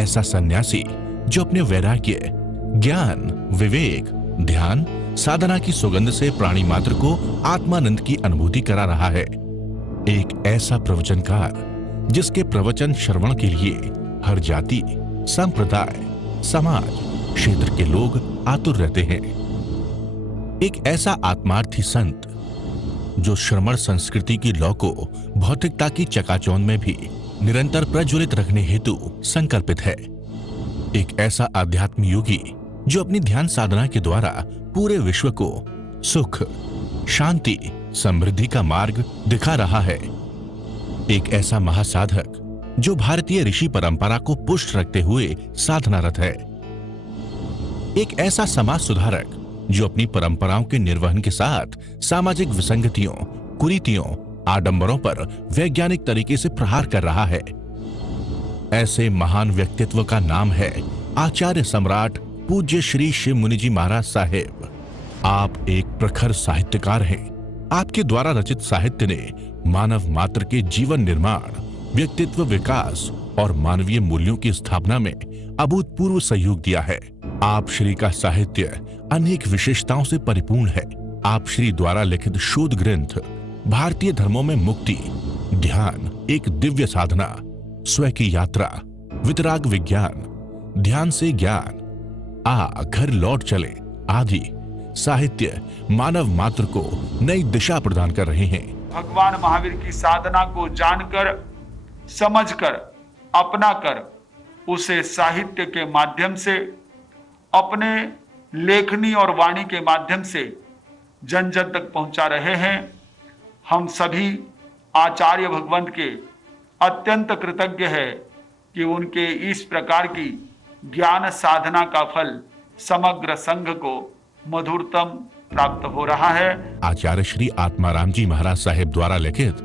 ऐसा सन्यासी जो अपने वैराग्य, ज्ञान, विवेक, ध्यान, साधना की सुगंध से प्राणी मात्र को आत्मानंद की अनुभूति करा रहा है। एक ऐसा प्रवचनकार जिसके प्रवचन श्रवण के लिए हर जाति, संप्रदाय, समाज, क्षेत्र के लोग आतुर रहते हैं। एक ऐसा आत्मार्थी संत जो श्रमण संस्कृति की लौ को भौतिकता की चकाचौंध में भी निरंतर प्रज्वलित रखने हेतु संकल्पित है। एक ऐसा आध्यात्म योगी जो अपनी ध्यान साधना के द्वारा पूरे विश्व को सुख, शांति, समृद्धि का मार्ग दिखा रहा है। एक ऐसा महासाधक जो भारतीय ऋषि परंपरा को पुष्ट रखते हुए साधनारत है। एक ऐसा समाज सुधारक जो अपनी परंपराओं के निर्वहन के साथ सामाजिक विसंगतियों, कुरीतियों, आडंबरों पर वैज्ञानिक तरीके से प्रहार कर रहा है। ऐसे महान व्यक्तित्व का नाम है आचार्य सम्राट पूज्य श्री शिव मुनि जी महाराज साहेब। आप एक प्रखर साहित्यकार हैं। आपके द्वारा रचित साहित्य ने मानव मात्र के जीवन निर्माण, व्यक्तित्व विकास और मानवीय मूल्यों की स्थापना में अभूतपूर्व सहयोग दिया है। आप श्री का साहित्य अनेक विशेषताओं से परिपूर्ण है। आप श्री द्वारा लिखित शोध ग्रंथ भारतीय धर्मों में मुक्ति, ध्यान एक दिव्य साधना, स्वयं की यात्रा, वितराग विज्ञान, ध्यान से ज्ञान, घर लौट चले आदि साहित्य मानव मात्र को नई दिशा प्रदान कर रहे हैं। भगवान महावीर की साधना को जानकर, समझकर, अपनाकर उसे साहित्य के माध्यम से, अपने लेखनी और वाणी के माध्यम से जन जन तक पहुंचा रहे हैं। हम सभी आचार्य भगवंत के अत्यंत कृतज्ञ है कि उनके इस प्रकार की ज्ञान साधना का फल समग्र संघ को मधुरतम प्राप्त हो रहा है। आचार्य श्री आत्माराम जी महाराज साहेब द्वारा लिखित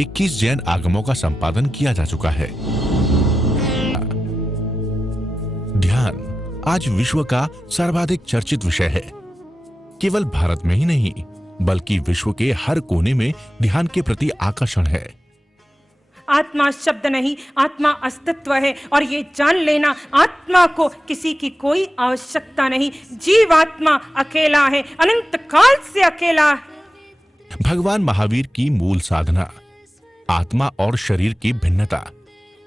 21 जैन आगमों का संपादन किया जा चुका है। ध्यान आज विश्व का सर्वाधिक चर्चित विषय है। केवल भारत में ही नहीं बल्कि विश्व के हर कोने में ध्यान के प्रति आकर्षण है। आत्मा शब्द नहीं, आत्मा अस्तित्व है और ये जान लेना आत्मा को किसी की कोई आवश्यकता नहीं। जीवात्मा अकेला है, अनंत काल से अकेला है। भगवान महावीर की मूल साधना आत्मा और शरीर की भिन्नता,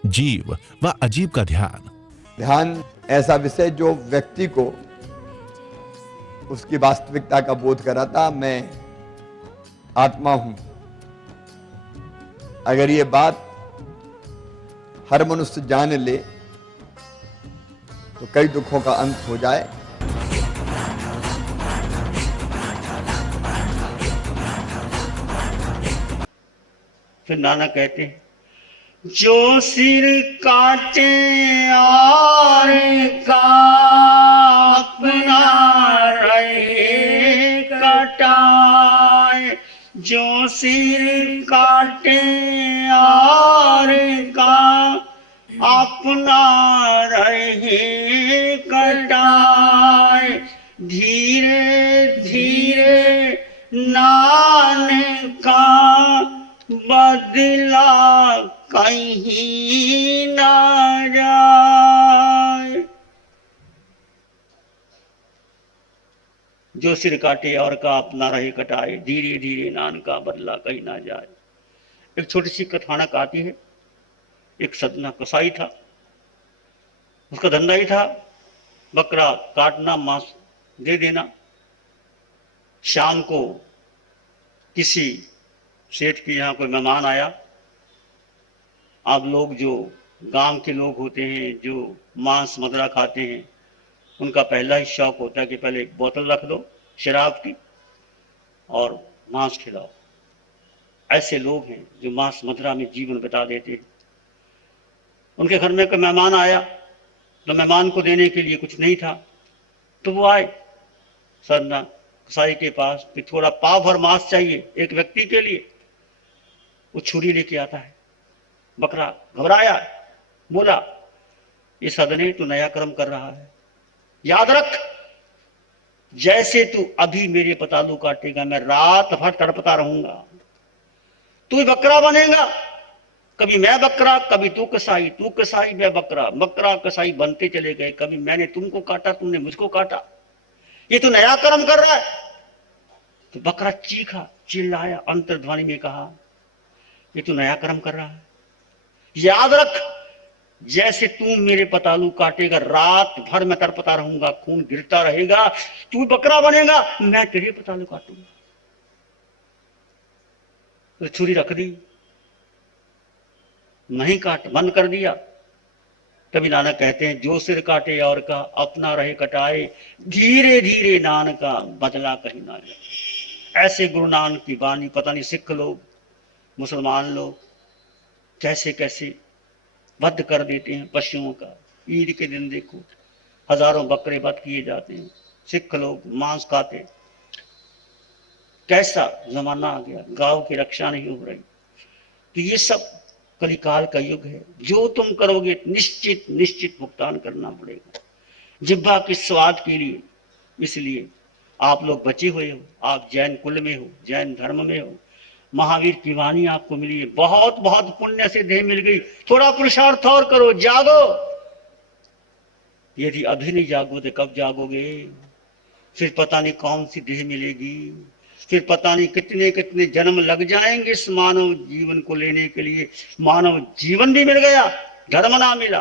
जीव व अजीव का ध्यान। ध्यान ऐसा विषय जो व्यक्ति को उसकी वास्तविकता का बोध कराता। मैं आत्मा हूं। अगर ये बात हर मनुष्य जान ले तो कई दुखों का अंत हो जाए। फिर नाना कहते हैं, जो सिर काटे और का अपना रहे कटाए, जो सिर काटे और का अपना रहे कटाए, धीरे धीरे नान का बदला कहीं ना जाए। जो सिर काटे और का अपना रहे कटाए, धीरे धीरे नान का बदला कहीं ना जाए। एक छोटी सी कथानक आती है। एक सदना कसाई था, उसका धंधा ही था बकरा काटना, मांस दे देना। शाम को किसी सेठ के यहाँ कोई मेहमान आया। आप लोग जो गांव के लोग होते हैं, जो मांस मदिरा खाते हैं, उनका पहला ही शौक होता है कि पहले एक बोतल रख दो शराब की और मांस खिलाओ। ऐसे लोग हैं जो मांस मदिरा में जीवन बिता देते हैं। उनके घर में कोई मेहमान आया तो मेहमान को देने के लिए कुछ नहीं था, तो वो आए सरना कसाई के पास कि थोड़ा पाव भर मांस चाहिए एक व्यक्ति के लिए। वो छुरी लेके आता है। बकरा घबराया, बोला, ये सदने तू नया कर्म कर रहा है, याद रख, जैसे तू अभी मेरे पतालू काटेगा मैं रात भर तड़पता रहूंगा, तू बकरा बनेगा, कभी मैं बकरा, कभी तू कसाई मैं बकरा, बकरा कसाई बनते चले गए। कभी मैंने तुमको काटा, तुमने मुझको काटा। ये तो नया कर्म कर रहा है। तो बकरा चीखा, चिल्लाया, अंतर्ध्वनि में कहा, ये तो नया कर्म कर रहा है। याद रख, जैसे तू मेरे पतालू काटेगा, रात भर मैं तड़पता रहूंगा, खून गिरता रहेगा, तू बकरा बनेगा, मैं तेरे पतालू काटूंगा। तो छुरी रख दी, नहीं काट, बंद कर दिया। तभी नानक कहते हैं, जो सिर काटे और का अपना रहे कटाए, धीरे धीरे नानक का बदला कहीं ना जाए। ऐसे गुरु नानक की वाणी, पता नहीं सिख लोग, मुसलमान लोग कैसे कैसे वध कर देते हैं पशुओं का। ईद के दिन देखो, हजारों बकरे वध किए जाते हैं, सिख लोग मांस खाते। कैसा जमाना आ गया, गांव की रक्षा नहीं हो रही। तो ये सब कलिकाल का युग है। जो तुम करोगे निश्चित निश्चित भुगतान करना पड़ेगा, जिह्वा के स्वाद के लिए। इसलिए आप लोग बचे हुए हो, आप जैन कुल में हो, जैन धर्म में हो, महावीर की वाणी आपको मिली है, बहुत बहुत पुण्य से देह मिल गई। थोड़ा पुरुषार्थ और करो, जागो। यदि अभी नहीं जागो तो कब जागोगे? फिर पता नहीं कौन सी देह मिलेगी, फिर पता नहीं कितने कितने जन्म लग जाएंगे इस मानव जीवन को लेने के लिए। मानव जीवन भी मिल गया, धर्म ना मिला,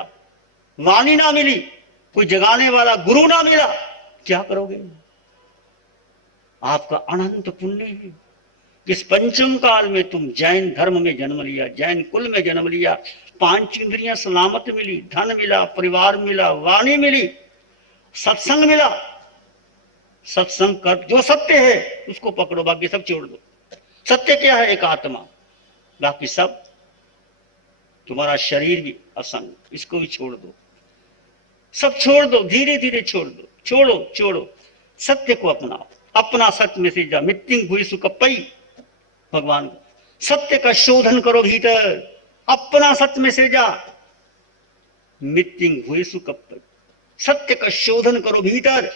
वाणी ना मिली, कोई जगाने वाला गुरु ना मिला, क्या करोगे? आपका अनंत पुण्य है। इस पंचम काल में तुम जैन धर्म में जन्म लिया, जैन कुल में जन्म लिया, 5 इंद्रियां सलामत मिली, धन मिला, परिवार मिला, वाणी मिली, सत्संग मिला। सत्संग कर, जो सत्य है उसको पकड़ो, बाकी सब छोड़ दो। सत्य क्या है? एक आत्मा, बाकी सब, तुम्हारा शरीर भी असंग, इसको भी छोड़ दो, सब छोड़ दो, धीरे धीरे छोड़ दो, छोड़ो छोड़ो। सत्य को अपनाओ, अपना सत्य में से जा, मित्तिंग हुई सुकपई। भगवान सत्य का शोधन करो भीतर, अपना सत्य में से जा, मित्तिंग हुई सुकपई। सत्य का शोधन करो भीतर,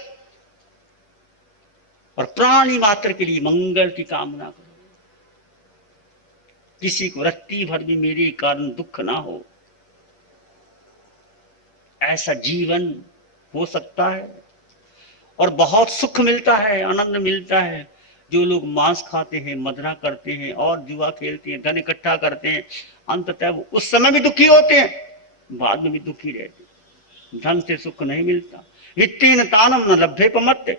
और प्राणी मात्र के लिए मंगल की कामना करो। किसी को रत्ती भर भी मेरे कारण दुख ना हो, ऐसा जीवन हो सकता है। और बहुत सुख मिलता है, आनंद मिलता है। जो लोग मांस खाते हैं, मदरा करते हैं और जुआ खेलते हैं, धन इकट्ठा करते हैं, अंततः वो उस समय भी दुखी होते हैं, बाद में भी दुखी रहते हैं। धन से सुख नहीं मिलता। वित्तीन तानम न लभ्ये पमत्ते।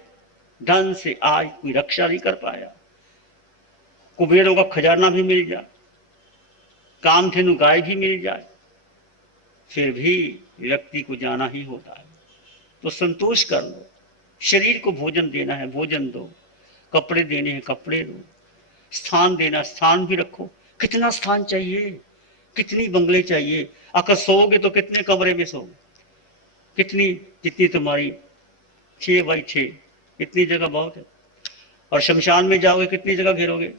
धन से आज कोई रक्षा नहीं कर पाया। कुबेरों का खजाना भी मिल जाए, कामधेनु गाय भी मिल जाए, फिर भी व्यक्ति को जाना ही होता है। तो संतोष कर लो। शरीर को भोजन देना है, भोजन दो, कपड़े देने हैं, कपड़े दो, स्थान देना, स्थान भी रखो। कितना स्थान चाहिए, कितनी बंगले चाहिए? अगर सोओगे तो कितने कमरे में सोओगे? कितनी, जितनी तुम्हारी 6 बाई 6, इतनी जगह बहुत है। और शमशान में जाओगे, कितनी जगह घेरोगे?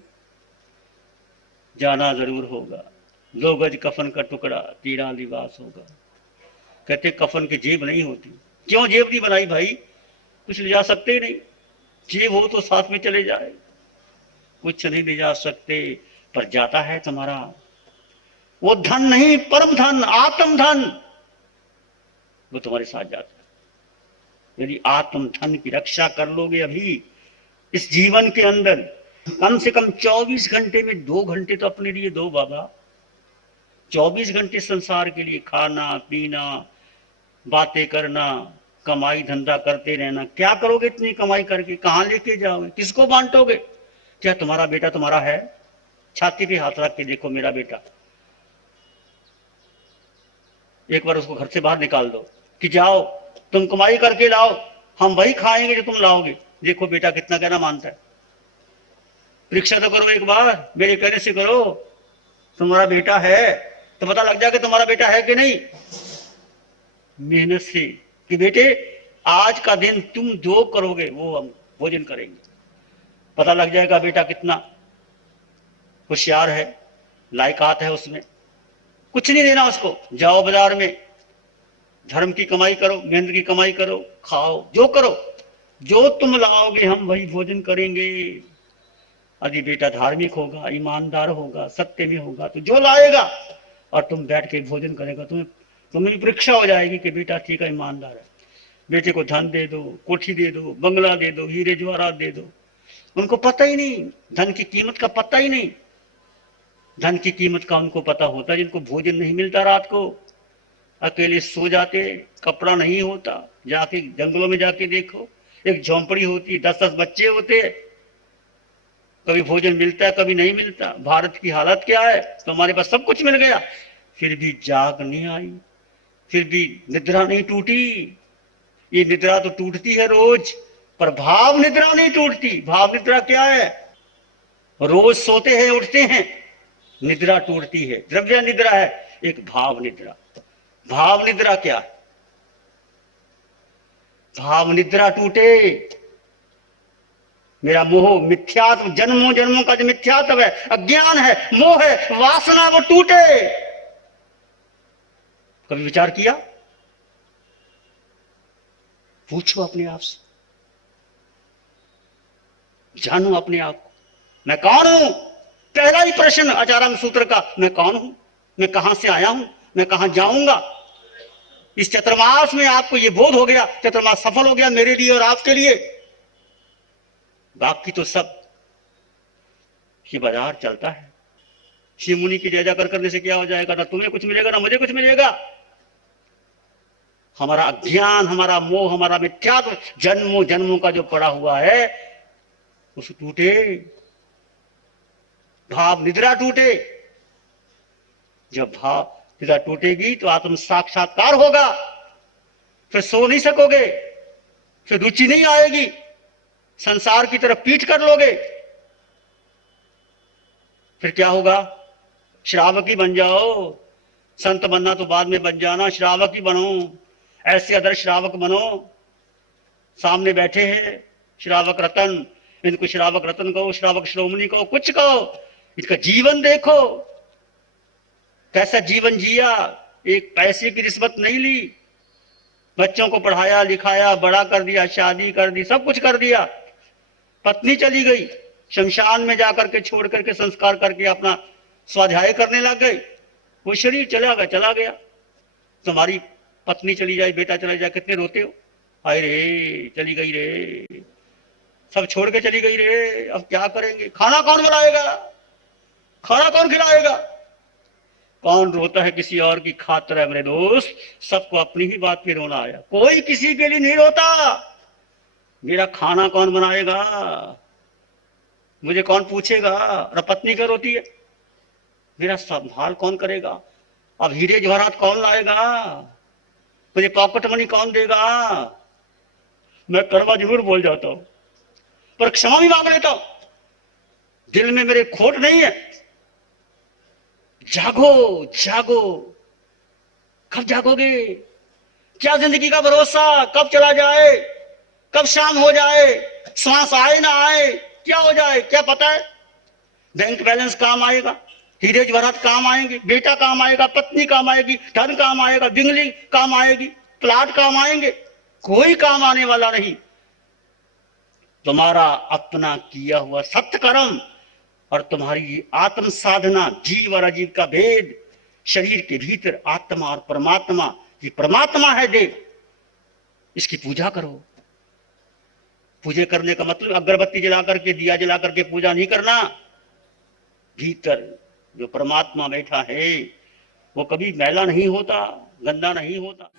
जाना जरूर होगा। 2 गज कफन का टुकड़ा, तेरा लिबास होगा। कहते कफन की जेब नहीं होती। क्यों जेब नहीं बनाई भाई? कुछ ले जा सकते ही नहीं। जेब हो तो साथ में चले जाए। कुछ नहीं ले जा सकते, पर जाता है तुम्हारा वो धन नहीं, परम धन, आत्म धन, वो तुम्हारे साथ जाता है। यदि आत्म धन की रक्षा कर लोगे अभी इस जीवन के अंदर, कम से कम 24 घंटे में 2 घंटे तो अपने लिए दो बाबा। 24 घंटे संसार के लिए खाना पीना, बातें करना, कमाई धंधा करते रहना। क्या करोगे इतनी कमाई करके? कहां लेके जाओगे? किसको बांटोगे? क्या तुम्हारा बेटा तुम्हारा है? छाती पे हाथ रख के देखो, मेरा बेटा। एक बार उसको घर से बाहर निकाल दो कि जाओ तुम कमाई करके लाओ, हम वही खाएंगे जो तुम लाओगे। देखो बेटा कितना कहना मानता है। परीक्षा तो करो एक बार, मेरे कहने से करो। तुम्हारा बेटा है तो पता लग जाएगा तुम्हारा बेटा है कि नहीं। मेहनत से कि बेटे आज का दिन तुम जो करोगे वो हम भोजन करेंगे। पता लग जाएगा बेटा कितना होशियार है, लायकात है उसमें। कुछ नहीं देना उसको। जाओ बाजार में, धर्म की कमाई करो, मेहनत की कमाई करो, खाओ, जो करो, जो तुम लाओगे हम वही भोजन करेंगे। यदि बेटा धार्मिक होगा, ईमानदार होगा, सत्य में होगा, तो जो लाएगा और तुम बैठ के भोजन करेगा, तुम्हें परीक्षा हो जाएगी कि बेटा ठीक है, ईमानदार है। बेटे को धन दे दो, कोठी दे दो, बंगला दे दो, हीरे जवाहरात दे दो। उनको पता ही नहीं, धन की कीमत का पता ही नहीं। धन की कीमत का उनको पता होता जिनको भोजन नहीं मिलता, रात को अकेले सो जाते, कपड़ा नहीं होता। जाके जंगलों में जाके देखो, एक झोंपड़ी होती, 10-10 बच्चे होते, कभी भोजन मिलता है, कभी नहीं मिलता। भारत की हालत क्या है? तो हमारे पास सब कुछ मिल गया, फिर भी जाग नहीं आई, फिर भी निद्रा नहीं टूटी। ये निद्रा तो टूटती है रोज, पर भाव निद्रा नहीं टूटती। भाव निद्रा क्या है? रोज सोते हैं, उठते हैं, निद्रा टूटती है। द्रव्य निद्रा है, एक भाव निद्रा। भाव निद्रा क्या है? भाव निद्रा टूटे, मेरा मोह मिथ्यात्व, जन्मों जन्मों का जो मिथ्यात्व है, अज्ञान है, मोह है, वासना, वो टूटे। कभी विचार किया? पूछो अपने आप से, जानो अपने आप को, मैं कौन हूं? पहला ही प्रश्न आचार्य सूत्र का, मैं कौन हूं, मैं कहां से आया हूं, मैं कहां जाऊंगा। इस चतुर्मास में आपको यह बोध हो गया, चतुर्मास सफल हो गया मेरे लिए और आपके लिए। बाकी तो सब ये बाजार चलता है। शिव मुनि की जय जयकार करने से क्या हो जाएगा? ना तुम्हें कुछ मिलेगा, ना मुझे कुछ मिलेगा। हमारा अज्ञान, हमारा मोह, हमारा मिथ्यात्व जन्मों जन्मों का जो पड़ा हुआ है, उस टूटे, भाव निद्रा टूटे। जब भाव निद्रा टूटेगी तो आत्म साक्षात्कार होगा, फिर सो नहीं सकोगे, फिर रुचि नहीं आएगी, संसार की तरफ पीठ कर लोगे। फिर क्या होगा? श्रावकी बन जाओ। संत बनना तो बाद में बन जाना, श्रावकी बनो। ऐसे आदर्श श्रावक बनो। सामने बैठे हैं श्रावक रतन, इनको श्रावक रतन कहो, श्रावक श्रोमणी कहो, कुछ कहो, इसका जीवन देखो, कैसा जीवन जिया। एक पैसे की रिश्वत नहीं ली, बच्चों को पढ़ाया लिखाया, बड़ा कर दिया, शादी कर दी, सब कुछ कर दिया। पत्नी चली गई, शमशान में जाकर के छोड़ करके संस्कार करके अपना स्वाध्याय करने लग गए। वो शरीर चला गया। तुम्हारी पत्नी चली जाए, बेटा चला जाए, कितने रोते हो, हाय रे चली गई रे, सब छोड़ के चली गई रे, अब क्या करेंगे? खाना कौन बनाएगा, खाना कौन खिलाएगा? कौन रोता है किसी और की खातिर है मेरे दोस्त? सबको अपनी ही बात पे रोना आया, कोई किसी के लिए नहीं रोता। मेरा खाना कौन बनाएगा, मुझे कौन पूछेगा? और पत्नी क्या रोती है, मेरा संभाल कौन करेगा? अब हीरे जवाहरात कौन लाएगा, मुझे पॉकेट मनी कौन देगा? मैं कड़वा जरूर बोल जाता हूं, पर क्षमा भी मांग लेता हूं। दिल में मेरे खोट नहीं है। जागो जागो, कब जागोगे? क्या जिंदगी का भरोसा, कब चला जाए, कब शाम हो जाए, श्वास आए ना आए, क्या हो जाए, क्या पता है? बैंक बैलेंस काम आएगा, हीरे जवाहरात काम आएंगे, बेटा काम आएगा, पत्नी काम आएगी, धन काम आएगा, बिंगली काम आएगी, प्लाट काम आएंगे, कोई काम आने वाला नहीं। तुम्हारा अपना किया हुआ सत्य कर्म और तुम्हारी आत्म साधना, जीव और अजीव का भेद, शरीर के भीतर आत्मा और परमात्मा, ये परमात्मा है देव, इसकी पूजा करो। पूजा करने का मतलब अगरबत्ती जला करके, दिया जला करके पूजा नहीं करना। भीतर जो परमात्मा बैठा है वो कभी मैला नहीं होता, गंदा नहीं होता।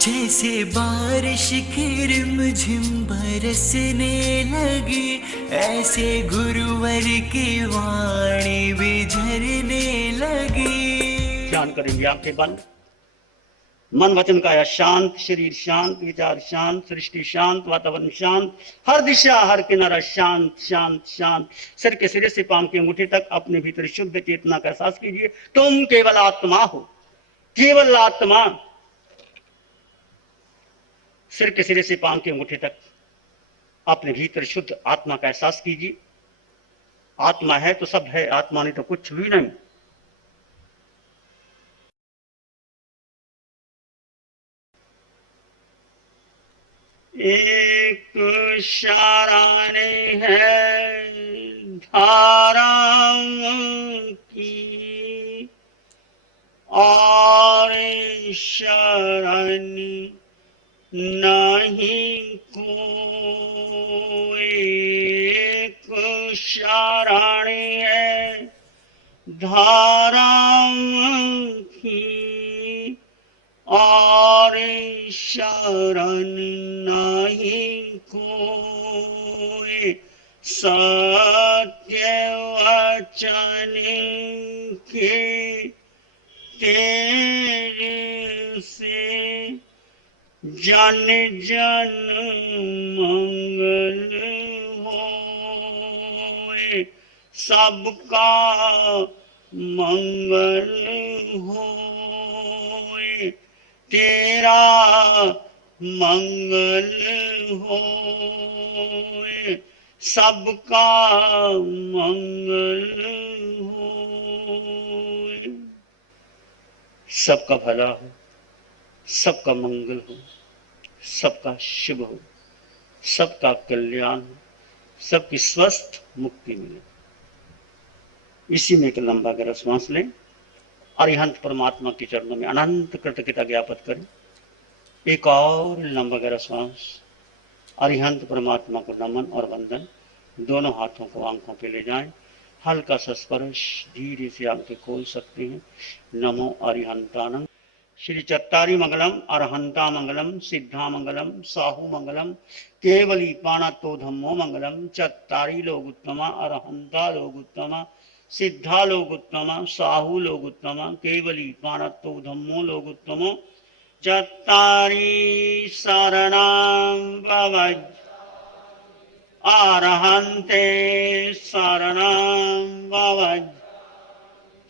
जैसे बारिश की रिमझिम बरसने लगी, ऐसे गुरुवर की वाणी भी झरने लगी। ध्यान करेंगे, आंखें बंद, मन वचन काया शांत, शरीर शांत, विचार शांत, सृष्टि शांत, वातावरण शांत, हर दिशा हर किनारा शांत शांत शांत। सिर के सिरे से पांव की अंगूठे तक अपने भीतर शुद्ध चेतना का एहसास कीजिए। तुम केवल आत्मा हो, केवल आत्मा। सिर के सिरे से पांव के अंगूठे तक अपने भीतर शुद्ध आत्मा का एहसास कीजिए। आत्मा है तो सब है, आत्मा नहीं तो कुछ भी नहीं। एक शाराने है धारा की, और शरण नहीं कोई, एक शरण है धर्म की, और शरण नहीं कोई, सत्य वचन की तेरे से जन जन मंगल होए, सबका मंगल होए, तेरा मंगल होए, सबका मंगल होए। सबका भला हो, सबका मंगल हो, सबका शुभ हो, सबका कल्याण हो, सबकी स्वस्थ मुक्ति मिले। इसी में एक लंबा गहरा श्वास लें। अरिहंत परमात्मा के चरणों में अनंत कृतज्ञता ज्ञापित करें। एक और लंबा गहरा श्वास। अरिहंत परमात्मा को नमन और वंदन। दोनों हाथों को आंखों पे ले जाएं। हल्का सा स्पर्श, धीरे से आंखें खोल सकते हैं। नमो अरिहंतानंद। श्री चत्तारी मंगलम, अरहंता मंगलम, सिद्धा मंगलम, साहू मंगलम, केवली पाणतो धम्मो मंगलम। चत्तारी लोग उत्तमा, अरहंता लोग उत्तमा, सिद्धा लोग उत्तमा, साहू लोग उत्तमा, केवली पाणतो धम्मो लोग उत्तमो। चत्तारी शरणं भवज, अरहन्ते शरणं भवज,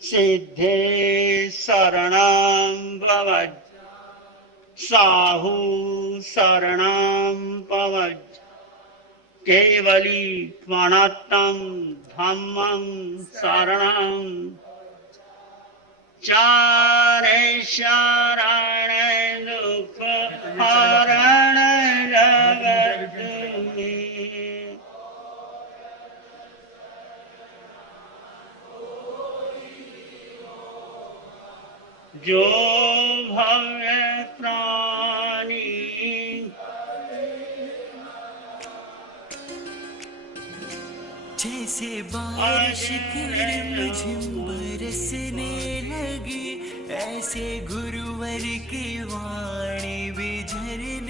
सिद्धे शरणं भवज, साहू शरणं भवज, केवली प्रणतं धम्मं शरणं। चारे शरण दुख हरण जगत में, जो भव्य प्राणी जैसे बारिश की रिमझिम बरसने लगी, ऐसे गुरुवर की वाणी भी झरने